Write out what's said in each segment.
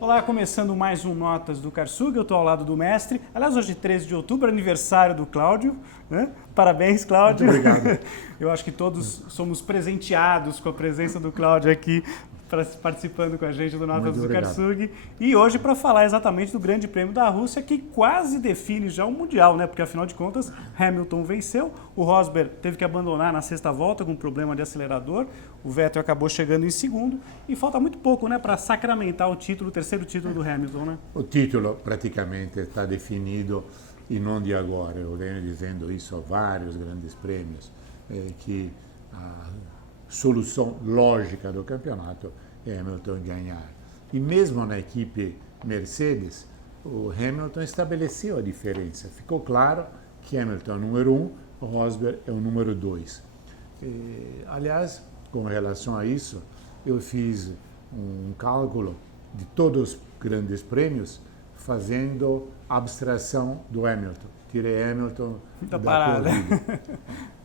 Olá, começando mais um Notas do Karsug, eu estou ao lado do mestre. Aliás, hoje 13 de outubro, aniversário do Cláudio, né? Parabéns, Cláudio. Muito obrigado. Eu acho que todos somos presenteados com a presença do Cláudio aqui, participando com a gente do Notas do Karsug. E hoje para falar exatamente do Grande Prêmio da Rússia, que quase define já o Mundial, né? Porque afinal de contas, Hamilton venceu, o Rosberg teve que abandonar na sexta volta com problema de acelerador, o Vettel acabou chegando em segundo e falta muito pouco, né, para sacramentar o título, o terceiro título do Hamilton, né? O título praticamente está definido e não de agora. Eu venho dizendo isso a vários grandes prêmios, que a solução lógica do campeonato é Hamilton ganhar. E mesmo na equipe Mercedes, o Hamilton estabeleceu a diferença. Ficou claro que Hamilton é o número 1, o Rosberg é o número 2. Aliás, com relação a isso, eu fiz um cálculo de todos os grandes prêmios fazendo abstração do Hamilton. Tirei Hamilton da corrida,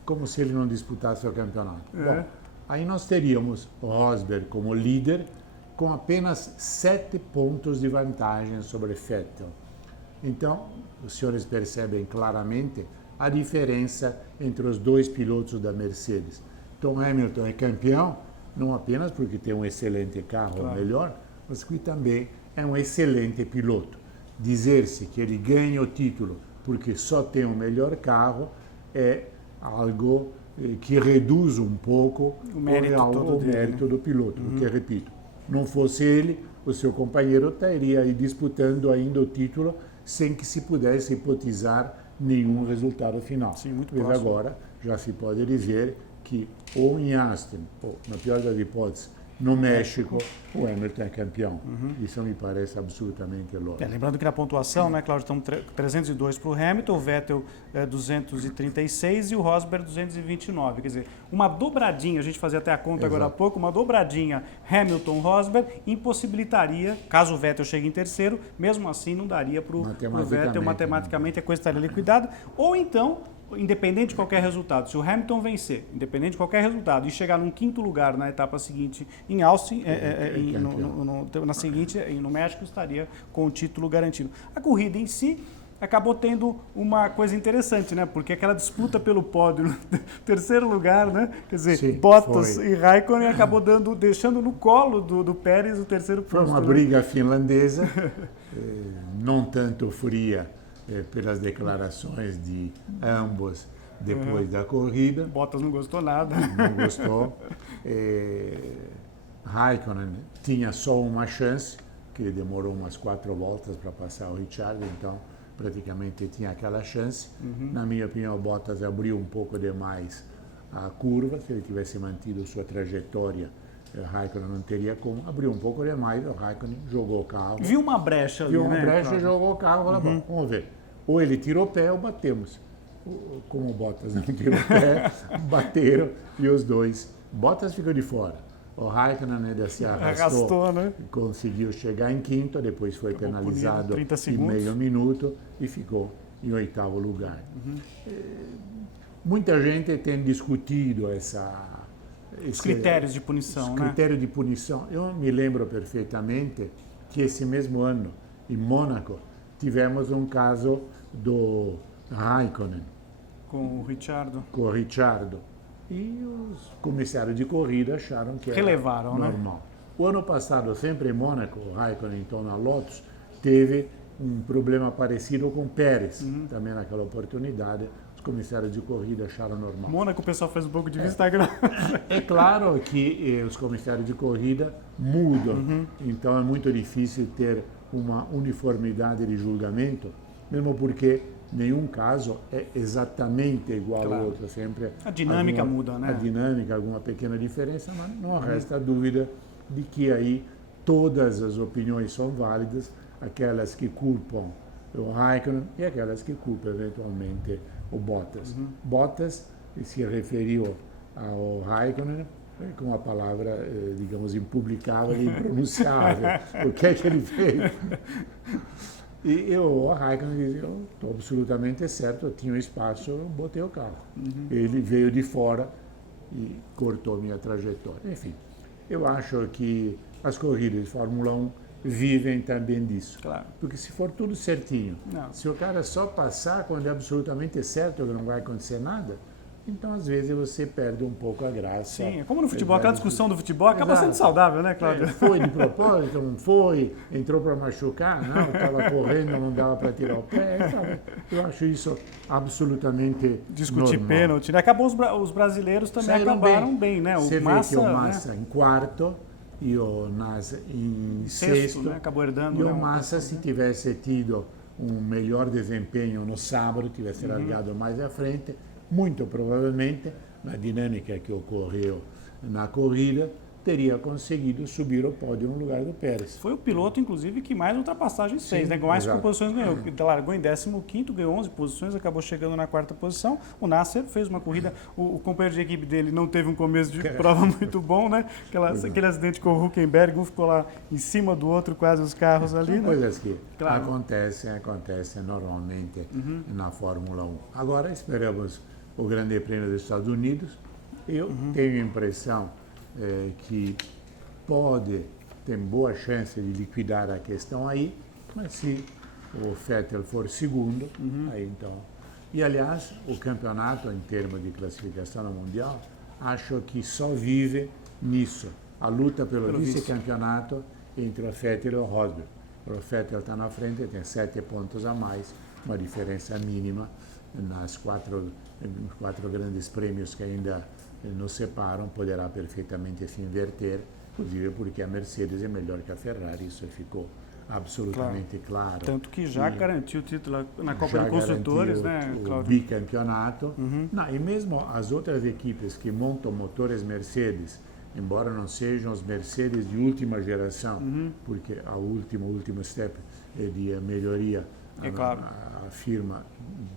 como se ele não disputasse o campeonato. Bom, aí nós teríamos o Rosberg como líder com apenas 7 pontos de vantagem sobre Vettel. Então, os senhores percebem claramente a diferença entre os dois pilotos da Mercedes. Então, Hamilton é campeão, não apenas porque tem um excelente carro, claro, melhor, mas que também é um excelente piloto. Dizer-se que ele ganha o título porque só tem o melhor carro é algo que reduz um pouco o mérito do piloto. Porque, repito, não fosse ele, o seu companheiro estaria aí disputando ainda o título sem que se pudesse hipotizar nenhum resultado final. Sim, muito Mas próximo. agora já se pode dizer que ou em Austin, ou na pior das hipóteses, no México, o Hamilton é campeão. Isso me parece absolutamente lógico. Lembrando que na pontuação, né, Cláudio, estão 302 para o Hamilton, o Vettel 236 e o Rosberg 229. Quer dizer, uma dobradinha, a gente fazia até a conta agora há pouco, uma dobradinha Hamilton-Rosberg impossibilitaria, caso o Vettel chegue em terceiro, mesmo assim não daria para o Vettel, matematicamente a coisa estaria liquidada. Ou então, independente de qualquer resultado, se o Hamilton vencer, independente de qualquer resultado, e chegar num quinto lugar na etapa seguinte em Austin, na seguinte, no México, estaria com o título garantido. A corrida em si acabou tendo uma coisa interessante, né? Porque aquela disputa pelo pódio, terceiro lugar, né? Quer dizer, sim, Bottas e Raikkonen acabou deixando no colo do Pérez o terceiro posto. Foi uma briga finlandesa, não tanto fria, pelas declarações de ambos depois da corrida. Bottas não gostou nada. Não gostou. Raikkonen tinha só uma chance, que demorou umas 4 voltas para passar o Ricciardo, então praticamente tinha aquela chance. Na minha opinião, o Bottas abriu um pouco demais a curva. Se ele tivesse mantido sua trajetória, Raikkonen não teria como, abriu um pouco demais, o Raikkonen jogou o carro. Viu uma brecha ali, Viu uma brecha, jogou o carro, falou, bom, vamos ver. Ou ele tirou o pé ou batemos. Como o Bottas não tirou o pé, bateram e os dois. Bottas ficou de fora. O Raikkonen ainda se arrastou, né? Conseguiu chegar em quinto, depois foi penalizado em meio minuto e ficou em 8º lugar. Muita gente tem discutido os critérios de punição, né? Critério de punição. Eu me lembro perfeitamente que esse mesmo ano, em Mônaco, tivemos um caso do Raikkonen. Com o Ricciardo. E os comissários de corrida acharam que era normal. O ano passado, sempre em Mônaco, o Raikkonen, então na Lotus, teve um problema parecido com o Pérez. Também naquela oportunidade, os comissários de corrida acharam normal. Mônaco, o pessoal faz um pouco de vista grossa. É claro que os comissários de corrida mudam, então é muito difícil ter uma uniformidade de julgamento, mesmo porque nenhum caso é exatamente igual ao outro. Sempre a dinâmica muda, né? A dinâmica, alguma pequena diferença, mas não resta dúvida de que aí todas as opiniões são válidas, aquelas que culpam o Raikkonen e aquelas que culpam eventualmente o Bottas. Bottas se referiu ao Raikkonen com a palavra, digamos, impublicável e impronunciável. O que é que ele fez? E o Raikkonen dizia, eu estou absolutamente certo, eu tinha um espaço, eu botei o carro. Ele veio de fora e cortou minha trajetória. Enfim, eu acho que as corridas de Fórmula 1 vivem também disso. Claro. Porque se for tudo certinho, Não. se o cara só passar quando é absolutamente certo que não vai acontecer nada, então às vezes você perde um pouco a graça. Sim, é como no futebol, aquela discussão do futebol acaba sendo Exato. saudável, né, Cláudio? Foi de propósito, não foi, entrou para machucar, não, estava correndo, não dava para tirar o pé, sabe? Eu acho isso absolutamente Discutir normal. pênalti, né? Acabou os brasileiros também Saíram acabaram bem, né? Você Massa, vê que o Massa em quarto e o Nasa em sexto. né? Acabou herdando. E né, o uma Massa, se posição, né? tivesse tido um melhor desempenho no sábado, tivesse largado mais à frente, muito provavelmente, na dinâmica que ocorreu na corrida, teria conseguido subir o pódio no lugar do Pérez. Foi o piloto, inclusive, que mais ultrapassagens fez, né? Com mais exato. posições ganhou. Largou em 15º, ganhou 11 posições, acabou chegando na 4ª posição. O Nasser fez uma corrida, o companheiro de equipe dele não teve um começo de prova muito bom, né? Aquele acidente com o Hülkenberg, um ficou lá em cima do outro, quase os carros ali, São né? coisas que Claro. acontecem normalmente na Fórmula 1. Agora esperamos o Grande Prêmio dos Estados Unidos. Eu tenho a impressão que tem boa chance de liquidar a questão aí, mas se o Vettel for segundo, aí então... E, aliás, o campeonato, em termos de classificação no Mundial, acho que só vive nisso, a luta pelo vice-campeonato entre o Vettel e o Rosberg. O Vettel está na frente, tem 7 pontos a mais, uma diferença mínima nos quatro grandes prêmios que ainda nos separam, poderá perfeitamente se inverter, inclusive porque a Mercedes é melhor que a Ferrari, isso ficou absolutamente claro. Tanto que já garantiu o título na Copa Já de Construtores, garantiu né, o Cláudio? bicampeonato. Não, e mesmo as outras equipes que montam motores Mercedes, embora não sejam os Mercedes de última geração, porque o último step de melhoria, É claro. a firma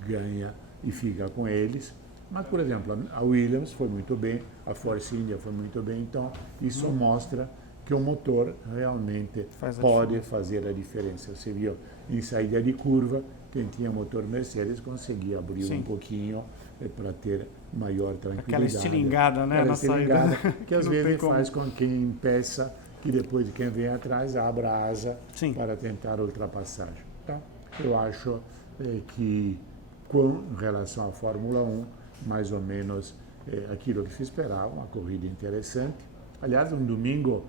ganha e fica com eles. Mas, por exemplo, a Williams foi muito bem, a Force India foi muito bem, então isso mostra que o motor realmente pode fazer a diferença. Você viu em saída de curva, quem tinha motor Mercedes conseguia abrir um pouquinho para ter maior tranquilidade. Aquela estilingada, né, Aquela na estilingada, saída. que às vezes faz com que quem impeça, que depois de quem vem atrás abra a asa para tentar ultrapassagem. Então, eu acho que com relação à Fórmula 1, mais ou menos aquilo que se esperava, uma corrida interessante. Aliás, um domingo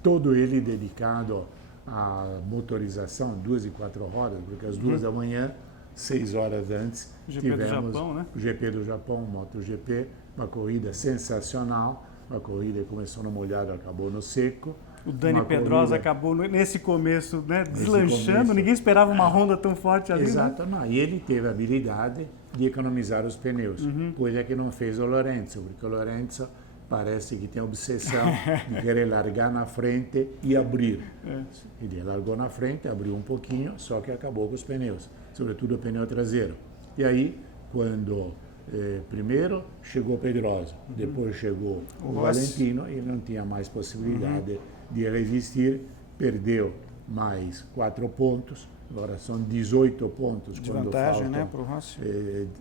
todo ele dedicado à motorização, 2 e 4 rodas, porque às 2 da manhã, 6 horas antes, tivemos do Japão, né? o GP do Japão, o MotoGP, uma corrida sensacional, uma corrida que começou no molhado, acabou no seco. O Dani Pedrosa acabou nesse começo, né, deslanchando, ninguém esperava uma Honda tão forte ali. Exato, né? não. E ele teve a habilidade de economizar os pneus, coisa que não fez o Lorenzo, porque o Lorenzo parece que tem a obsessão de querer largar na frente e abrir. Ele largou na frente, abriu um pouquinho, só que acabou com os pneus, sobretudo o pneu traseiro. E aí, quando primeiro chegou o Pedrosa, depois chegou o Valentino, ele não tinha mais possibilidade de resistir, perdeu mais 4 pontos, agora são 18 pontos De quando vantagem, faltam né, para o Rossi.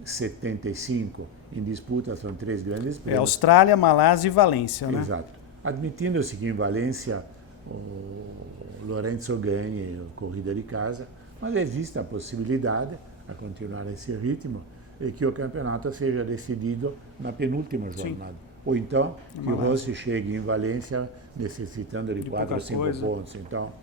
75 em disputa, são 3 grandes prêmios. Austrália, Malásia e Valência, né? Exato. Admitindo-se que em Valência o Lorenzo ganhe a corrida de casa, mas existe a possibilidade, a continuar esse ritmo, que o campeonato seja decidido na penúltima jornada. Ou então, que o Rossi chegue em Valência necessitando de 4 ou 5 pontos. Então,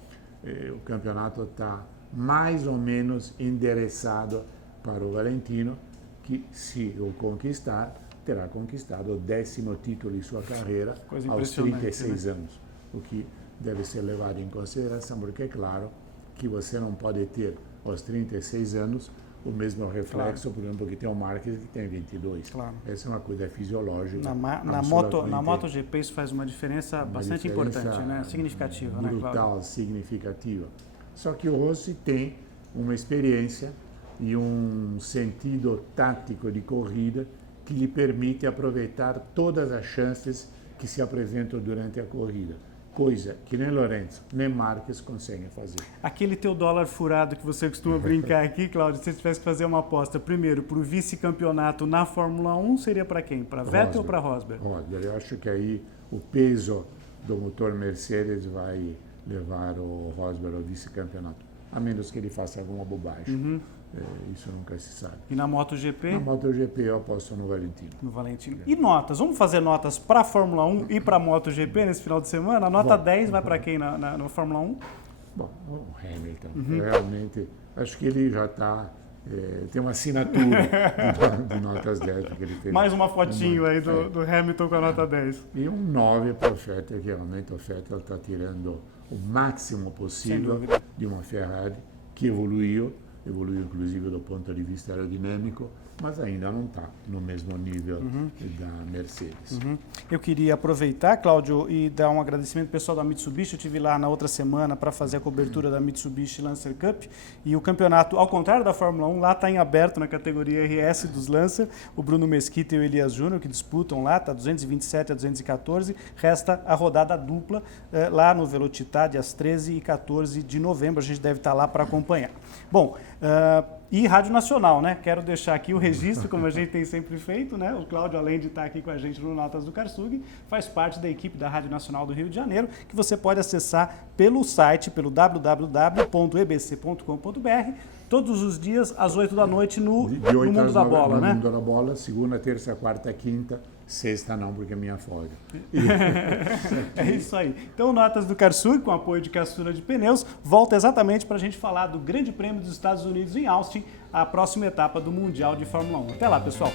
o campeonato está mais ou menos endereçado para o Valentino, que, se o conquistar, terá conquistado o 10º título de sua carreira aos 36 anos. O que deve ser levado em consideração, porque é claro que você não pode ter aos 36 anos o mesmo reflexo, por exemplo, que tem o Marquez, que tem 22. Claro. Essa é uma coisa fisiológica. Na MotoGP isso faz uma diferença bastante importante, né? Significativa, brutal, né, Cláudio? significativa. Só que o Rossi tem uma experiência e um sentido tático de corrida que lhe permite aproveitar todas as chances que se apresentam durante a corrida. Coisa que nem Lorenzo, nem Marques conseguem fazer. Aquele teu dólar furado que você costuma brincar aqui, Cláudio, se você tivesse que fazer uma aposta, primeiro, para o vice-campeonato na Fórmula 1, seria para quem? Para Vettel ou para Rosberg? Rosberg. Eu acho que aí o peso do motor Mercedes vai levar o Rosberg ao vice-campeonato, a menos que ele faça alguma bobagem. Isso nunca se sabe. E na MotoGP? Na MotoGP eu aposto no Valentino. No Valentino. E notas? Vamos fazer notas para a Fórmula 1 e para a MotoGP nesse final de semana? A nota 10 vai para quem na Fórmula 1? Bom, o Hamilton, realmente, acho que ele já está, tem uma assinatura de notas 10 que ele fez. Mais uma fotinho aí do Hamilton com a nota 10. E um 9 para o Vettel, que realmente o Vettel está tirando o máximo possível de uma Ferrari que evoluiu inclusive do ponto de vista aerodinâmico, mas ainda não está no mesmo nível da Mercedes. Eu queria aproveitar, Cláudio, e dar um agradecimento ao pessoal da Mitsubishi. Eu estive lá na outra semana para fazer a cobertura da Mitsubishi Lancer Cup, e o campeonato, ao contrário da Fórmula 1, lá está em aberto na categoria RS dos Lancer. O Bruno Mesquita e o Elias Júnior que disputam lá, está 227 a 214. Resta a rodada dupla lá no Velocitar, dias 13 e 14 de novembro. A gente deve estar lá para acompanhar. Bom, e Rádio Nacional, né? Quero deixar aqui o registro, como a gente tem sempre feito, né? O Cláudio, além de estar aqui com a gente no Notas do Karsug, faz parte da equipe da Rádio Nacional do Rio de Janeiro, que você pode acessar pelo site, pelo www.ebc.com.br, todos os dias às 8 da noite no Mundo da Bola, né? No Mundo da Bola, segunda, terça, quarta, quinta. Sexta não, porque é minha folga. É isso aí. Então, Notas do Karsug, com apoio de Caçula de Pneus, volta exatamente para a gente falar do Grande Prêmio dos Estados Unidos em Austin, a próxima etapa do Mundial de Fórmula 1. Até lá, pessoal!